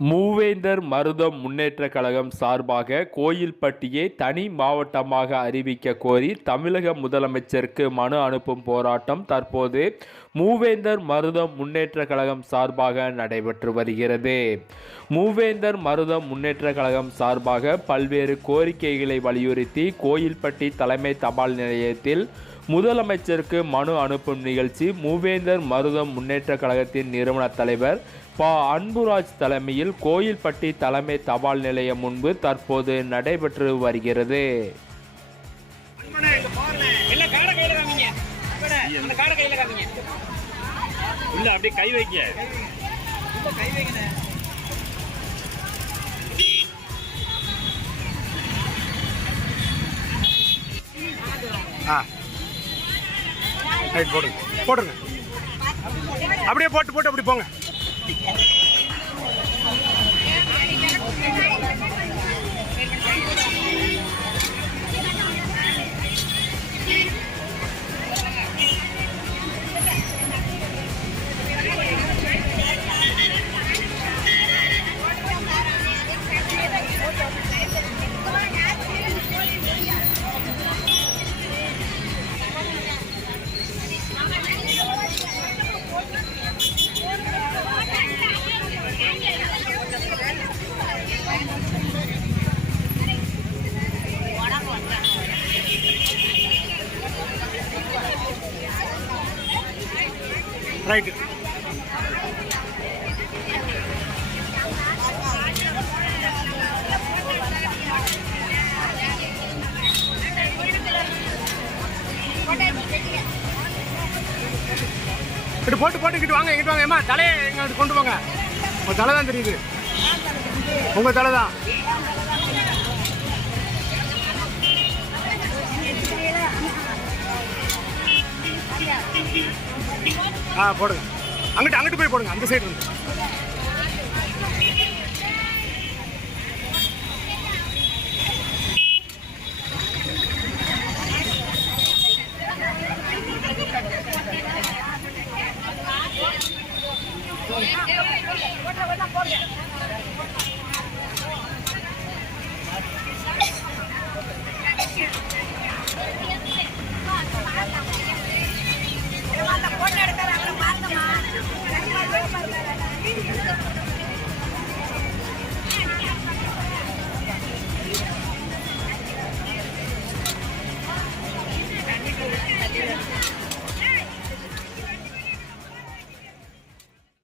மூவேந்தர் மருதம் முன்னேற்ற கழகம் சார்பாக கோயில்பட்டியை தனி மாவட்டமாக அறிவிக்க கோரி தமிழக முதலமைச்சருக்கு மனு அனுப்பும் போராட்டம் தற்போது மூவேந்தர் மருதம் முன்னேற்ற கழகம் சார்பாக நடைபெற்று வருகிறது. மூவேந்தர் மருதம் முன்னேற்ற கழகம் சார்பாக பல்வேறு கோரிக்கைகளை வலியுறுத்தி கோயில்பட்டி தலைமை தபால் நிலையத்தில் முதலமைச்சருக்கு மனு அனுப்பும் நிகழ்ச்சி மூவேந்தர் மருதம் முன்னேற்ற கழகத்தின் நிறுவன தலைவர் ப. அன்புராஜ் தலைமையில் கோயில்பட்டி தலைமை தபால் நிலையம் முன்பு தற்போது நடைபெற்று வருகிறது. அப்படியே கை வைக்க கை ரைட் போடுங்க. போட்டுருங்க அப்படியே போட்டு போட்டு அப்படி போங்க. ரைட்டு இட்டு போட்டு போட்டுக்கிட்டு வாங்க எங்கிட்டு வாங்க. ஏமா தலையை எங்கிட்ட கொண்டு போங்க. உங்கள் தலை தான் தெரியுது. உங்கள் தலை தான். ஆ போடுங்க அங்கிட்டு அங்கிட்டு போய் போடுங்க அந்த சைடு இருந்து Yeah.